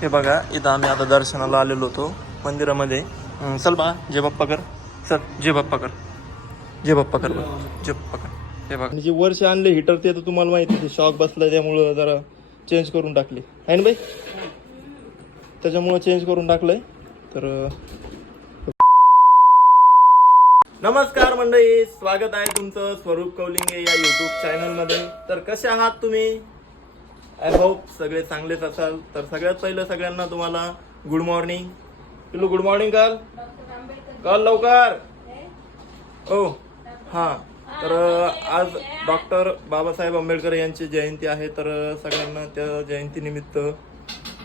हे बघा इथं आम्ही आता दर्शनाला आलेलो होतो मंदिरामध्ये. चल बा जय बाप्पा कर. चल जय बाप्पा कर. जय बाप्पा कर. जय बाप्पा कर. हे बघा. जे वर्ष आणले हिटर ते तर तुम्हाला माहिती आहे शॉक बसला त्यामुळं जरा चेंज करून टाकले. आहे ना बाई? त्याच्यामुळं चेंज करून टाकलंय. तर नमस्कार मंडळी स्वागत आहे तुमचं स्वरूप कौलिंगे या युट्यूब चॅनलमध्ये तर कसे आहात तुम्ही? होप सगळे चांगलेच असाल. तर सगळ्यात पहिलं सगळ्यांना तुम्हाला good morning Pilu good morning काल काल लवकर. Oh, ओ हां. तर uh, आज डॉक्टर बाबासाहेब आंबेडकर यांची जयंती आहे. तर uh, सगळ्यांना त्या जयंतीनिमित्त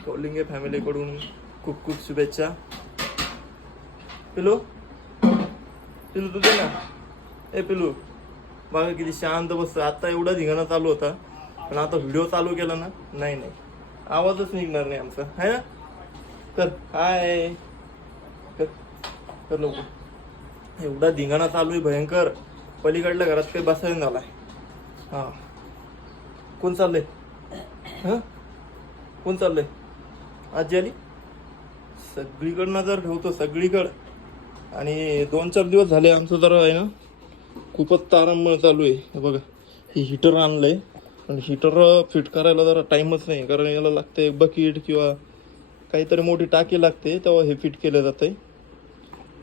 कौलिंगे फॅमिलीकडून खूप खूप शुभेच्छा. पिलू पिलू तू दे ना. ए पिलू बघा किती शांत बसतो आता एवढा धिंगाणा चालू होता. पण आता व्हिडिओ चालू केला ना? नाही नाही. आवाजच निघणार नाही आमचा. है ना? तर हाय. तर लोक लवकर. एवढा धिंगाणा चालू आहे भयंकर. पलीकडल्या घरात काही बसायला झाला आहे हा. कोण चाललंय? हां? कोण चाललंय? आजी आली? सगळीकडनं जर ठेवतो सगळीकडं. आणि दोन चार दिवस झाले आमचं जरा आहे ना खूपच तारांबळ चालू आहे. बघा हे हिटर आणलंय. पण हीटर फिट करायला जरा टाइमच नाही. कारण याला लागते बकेट किंवा काहीतरी मोठी टाकी लागते तेव्हा हे फिट केलं जातंय.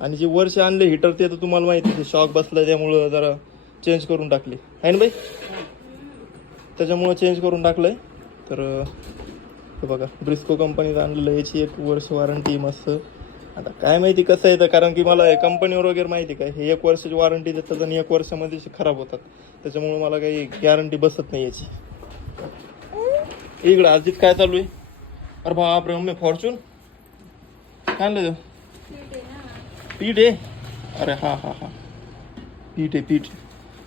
आणि जे वर्ष आणले हीटर ते तर तुम्हाला माहिती आहे शॉक बसला त्यामुळं जरा चेंज करून टाकले. आहे ना बाई? त्याच्यामुळं चेंज करून टाकलं आहे तर बघा ब्रिस्को कंपनीचं आणलेलं याची एक वर्ष वॉरंटी मस्त. आता काय माहिती कसं आहे तर कारण की मला कंपनीवर वगैरे माहिती काय हे एक वर्षाची वॉरंटी देतात आणि एक वर्षामध्ये खराब होतात. त्याच्यामुळे मला काही गॅरंटी बसत नाही याची. इकडं आजीत काय चालू आहे? अरे बापरे मम्मी फॉर्च्यून काय आणलं ते? पीठ आहे अरे हा हा हा. पीठ आहे पीठ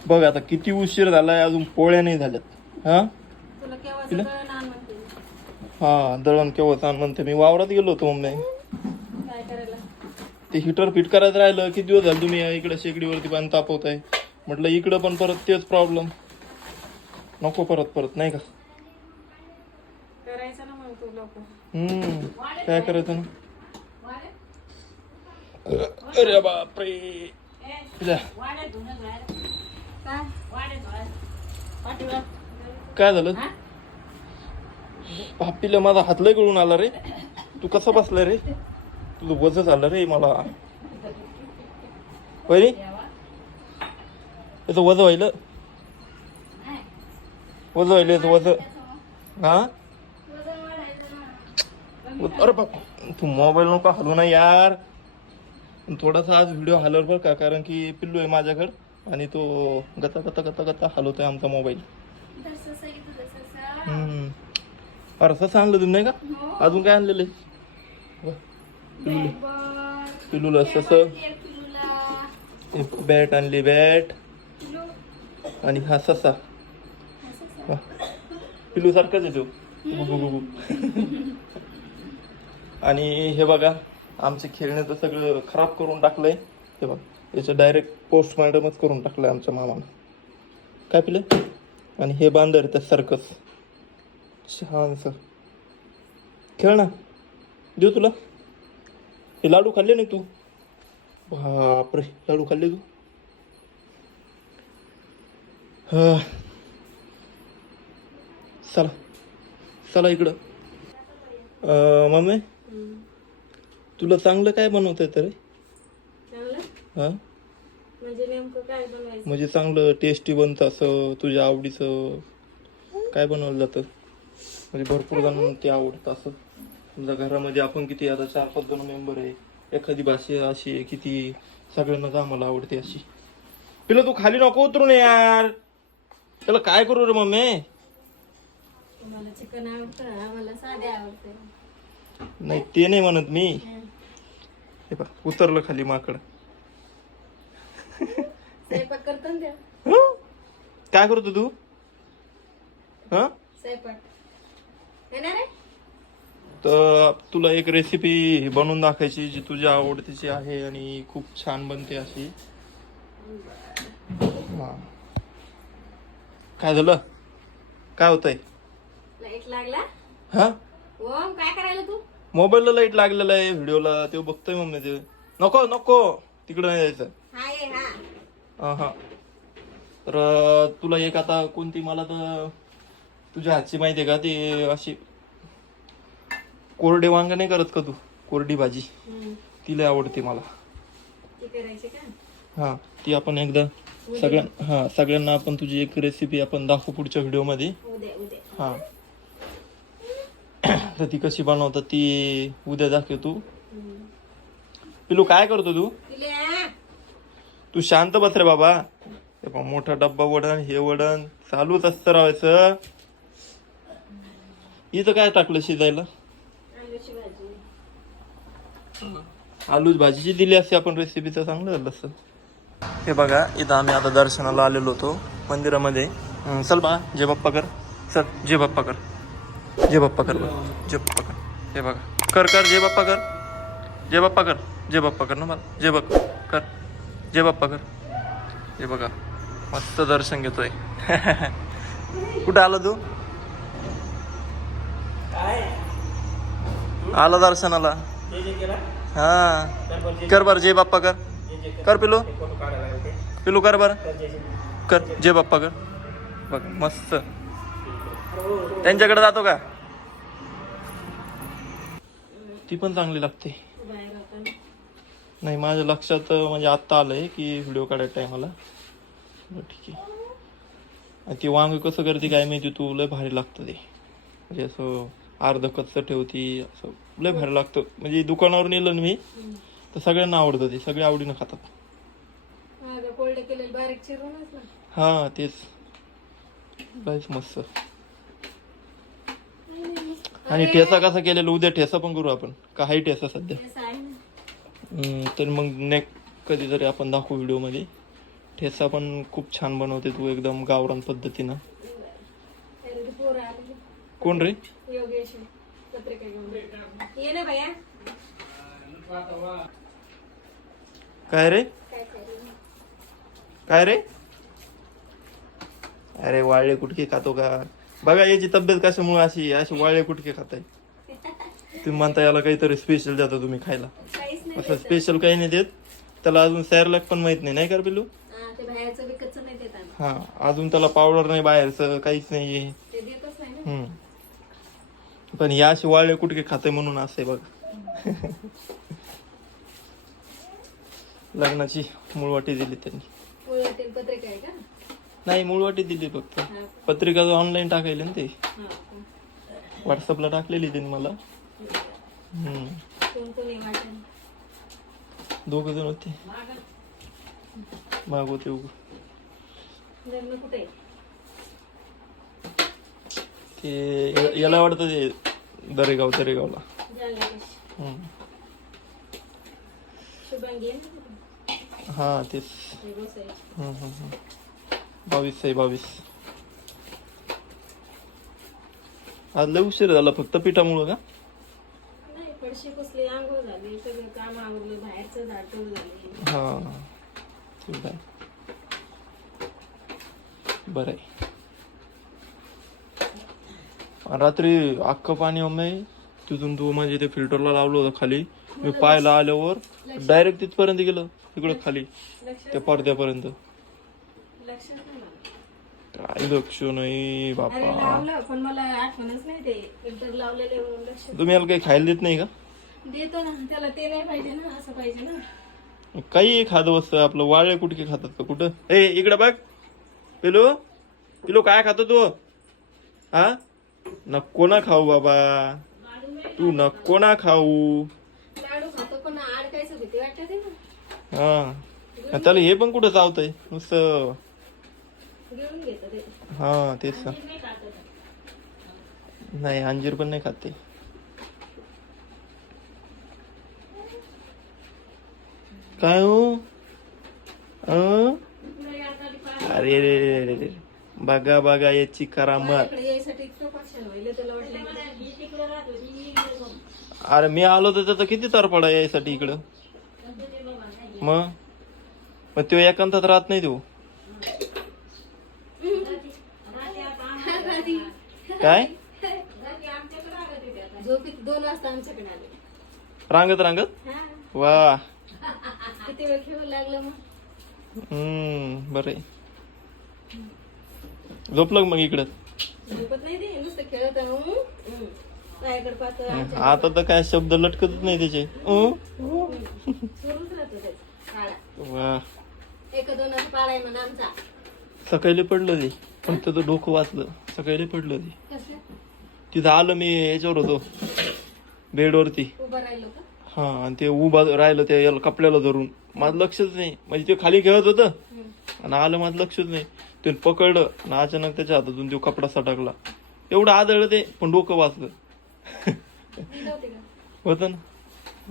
बघ आता किती उशीर झालाय अजून पोळ्या नाही झाल्यात. हा? हा दळण केव्हा छान म्हणते. मी वावरात गेलो होतो मम्मी. ते हिटर फिट करायचं राहिलं किती दिवस झाले तुम्ही इकडे शेगडीवरती पाणी तापवताय? म्हटलं इकडं पण परत तेच प्रॉब्लेम नको परत परत नाही का? हम्म काय करायचं ना? अरे बापरे. काय? झालं? पापीला माझा हात लय गळून आला रे. तू कसा बसला रे? तुझं वज झालं रे मला. पहिली याचं वज व्हायलं. वज व्हायलं याचं वज. हा? अरे बाप तू मोबाईल नको हलवू ना यार. थोडासा आज व्हिडिओ हलवर बरं का कारण की पिल्लू आहे माझ्याकडं आणि तो गता गता गता गता हलवतोय आमचा मोबाईल हम्म. अरे असं आणलं तुम्ही नाही का? अजून काय आणलेलं आहे? पिल्लू असं बॅट आणली बॅट. आणि हा ससा. वा. पिल्लू सारखाच आहे तो. गुगु गुगु आणि हे बघा आमचे खेळणे तर सगळं खराब करून टाकलंय. हे बघ याचं डायरेक्ट पोस्टमॉर्टमच करून टाकलंय आमच्या मामानं. काय पिलं? आणि हे बांधर त्या सर्कस छान सर खेळ ना. देऊ तुला. हे लाडू खाल्ले नाही तू बापरे लाडू खाल्ले तू हा चला चला इकडं अं, मम्मी तुला चांगलं काय बनवता येतं रे हा म्हणजे नेमकं काय बनवायचं म्हणजे चांगलं टेस्टी बनतं असं तुझ्या आवडीचं काय बनवलं जातं म्हणजे भरपूर जणांना ते आवडतं असं समजा घरामध्ये आपण किती आता चार पाच जण मेंबर आहे. एखादी भाषा अशी आहे की ती सगळ्यांनाच आम्हाला आवडते अशी. पिला तू खाली नको उतरून यार. त्याला काय करू रे मम्मी? मला चिकन आवडतं आम्हाला साधे आवडते. नाही ते नाही म्हणत मी. हे पा उतरलं खाली माकड. स्वयंपाक करतो ना त्या? हं? काय करतो तू? हा? स्वयंपाक. येणार आहे? तर तुला एक रेसिपी बनवून दाखवायची जी तुझ्या आवडतीची आहे आणि खूप छान बनते अशी. हा. काय झालं? काय होतंय? लाइट लागला? हा? ओम काय करायला तू? मोबाईलला लाइट लागलेला आहे व्हिडिओला. ते बघतोय मम्मी ते. नको नको. तिकडे नाही जायचं. हाय हा. हा हा. तर तुला एक आता कोणती मला तर तुझ्या हातची माहिती आहे का? ती अशी कोरडे वांग नाही करत का तू? कोरडी भाजी. तिला आवडते मला. ते हा ती आपण एकदा सगळ्यां हा सगळ्यांना आपण तुझी एक रेसिपी आपण दाखवू पुढच्या व्हिडिओमध्ये. हा. तर ती कशी बनवतात ती उद्या दाखव तू. पिलू काय करतो तू? तू शांत बस रे बाबा. हे पहा, मोठा डब्बा वडण हे वडण चालूच असतं राहायचं. इथं काय टाकलं शिजायला? आलूच भाजीची दिली असते आपण रेसिपी तर चांगलं झालं असतं हे बघा इथं आम्ही आता दर्शनाला आलेलो होतो मंदिरामध्ये. चल बा जे बाप्पा कर. चल जे बाप्पा कर. जे बाप्पा कर जे बाप्पा कर. हे बघा. कर कर जे बाप्पा कर. जे बाप्पा कर. जे बाप्पा कर ना मला. जे बाप्पा कर. जे बाप्पा कर. हे बघा. मस्त दर्शन घेतोय. कुठं आला तू? आला दर्शनाला. हा कर बर जय बाप्पा कर. कर पिलू पिलू कर बर. कर जय बाप्पा कर. बघ मस्त. त्यांच्याकडे जातो का? ती पण चांगली लागते. नाही माझ्या लक्षात म्हणजे आत्ता आलंय की व्हिडिओ काढायचा टायमाला. ठीक आहे. ती वांग कसं करते काय माहिती तू लय भारी लागतं ते. म्हणजे असं अर्ध कच्चं ठेवती असं. लय भारी लागतं. म्हणजे दुकानावरून येलं ना मी तर सगळ्यांना आवडतं ते. सगळे आवडीनं खातात. माझं कोल्ड केलेलं बारीक चिरूनच ना. हा तेच. लयच मस्त. आणि ठेसा कसा केलेला उद्या ठेसा पण करू आपण. काही ठेसा सध्या? असं आहे ना. हम्म, तर मग नेक कधीतरी आपण दाखवू व्हिडिओमध्ये ठेसा पण खूप छान बनवते तू एकदम गावरान पद्धतीनं. त्याला ते पोरं आले. कोण रे? योगेश पत्रिका घेऊन ये ना भैया. काय रे? काय रे? अरे वाळले कुटके खातो का? बघा याची तब्येत कशामुळे अशी अशी वाळले कुटके खाताय. तुम्ही म्हणता याला काहीतरी स्पेशल देता तुम्ही खायला. असं स्पेशल काही नाही देत. त्याला अजून सॅरलॅक पण माहीत नाही नाही कर पिलू हा, हा अजून त्याला पावडर नाही बाहेरचं काहीच नाही पण या अशी वाळले कुटके खाते म्हणून असे बघ. लग्नाची मुळवाटी दिली त्यांनी. नाही मुळवाटी दिली फक्त. पत्रिका ऑनलाईन टाकायला ना ते. व्हॉट्सअपला टाकलेली त्यांनी मला. दोघ जण होते. माग. होते उग. कुठे? ते या- याला वाटतं ते दरेगाव दरेगावला. हा तेच. बावीस आहे. बावीस आज लय उशीर झाला फक्त पिठामुळं का? नाही पडशी पुसली आंघोळ झाली सगळं काम आवरलं बाहेरचं झाडून झाले. हा. ठीक आहे. बरं आहे. रात्री अख्खं पाणी मम्मी तिथून तू म्हणजे ते फिल्टरला लावलं होतं खाली. मी पाहायला आल्यावर डायरेक्ट तिथपर्यंत गेलं तिकडं खाली. त्या पडद्यापर्यंत. काय लक्ष नाही बापा. लावलं पण मला आठवणच नाही ते फिल्टर लावलेले म्हणून लक्ष. तुम्ही याला काही खायला देत नाही का? देतो ना त्याला ते नाही पाहिजे ना असं पाहिजे ना. काही खात बसतं आपलं वाळे कुठके खातात का? कुठं? ए इकडं बघ. पिलो पिलो काय खातो तू? हा? नको ना खाऊ बाबा. तू नको ना खाऊ. हा. त्याला हे पण कुठं चावतंय? नुसतं. हा तेच नाही अंजीर पण नाही खाते काय हो? अरे रे रे रे रे बघा बघा याची करामत. अरे मी आलो तर त्याचा किती तरपडा यायसाठी इकडं? मग? मग तो एकांतात राहत नाही तो काय? झोपेत दोन वाजता आमच्याकडे आले. रांगत रांगत? हा. वा. किती वेळ खेळू लागलं मग? हम्म बरं झोपलं मग इकडं? झोपत नाही आता तर काय शब्द लटकतच नाही त्याचे. वा. सकाळी पडलं ते. पण त्याचं डोकं वाचलं. सकाळी पडलं ते. तिथं आलं मी याच्यावर होतो. बेडवरती. हा आणि ते उभा राहिलं त्या याला कपड्याला धरून. माझं लक्षच नाही. म्हणजे ते खाली खेळत होतं. आणि आलं माझं लक्षच नाही. ते पकडलं आणि अचानक त्याच्या हातातून तो कपडा सटकला. एवढं आदळलं ते पण डोकं वाचलं होतं ना?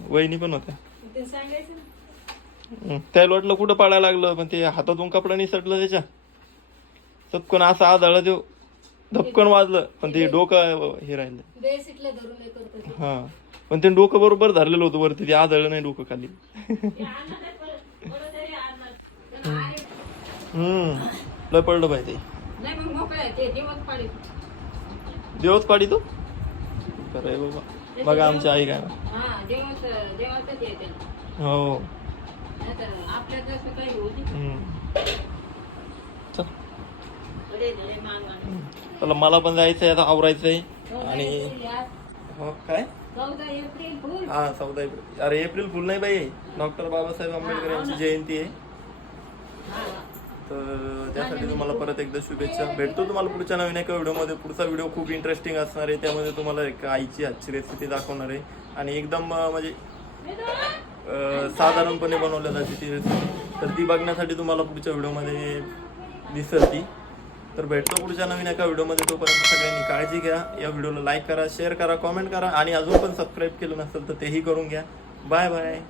वहिनी पण होत्या. त्या सांगायचं त्याला वाटलं कुठं पाडायला लागलं पण ते हातातून कपडा निसटलं त्याच्या. चपकन असं आदळलं ते धपकन वाजलं पण ते डोकं हे राहिलं. हा पण ते डोकं बरोबर धरलेलं होतं वरती ते आदळलं नाही डोकं खाली. हम्म लय पडलं पाहिजे नाही मग मोकळं आहे ते दिवस पाणी देवच पाडी तो? खरं आहे बाबा. बघा आमची आई काय हा हो. चल. मला पण जायचंय आता आवरायचंय. आणि हो काय? हा चौदा एप्रिल. अरे एप्रिल फुल नाही बाई. डॉक्टर बाबासाहेब आंबेडकर यांची जयंती आहे. तर त्यासाठी तुम्हाला परत एकदा शुभेच्छा. भेटतो तुम्हाला पुढच्या नवीन एका व्हिडिओमध्ये. पुढचा व्हिडिओ खूप इंटरेस्टिंग असणार आहे. त्यामध्ये तुम्हाला एक आईची आजची रेसिपी दाखवणार आहे. आणि एकदम म्हणजे साधारणपणे बनवल्या जाते ती रेसिपी तर ती बघण्यासाठी तुम्हाला पुढच्या व्हिडिओमध्ये दिसेल ती. तर भेटतो पुढच्या नवीन एका व्हिडिओमध्ये. तोपर्यंत सगळ्यांनी काळजी घ्या. या व्हिडिओला लाईक करा शेअर करा कॉमेंट करा. आणि अजून पण सबस्क्राईब केलं नसेल तर तेही करून घ्या. Bye bye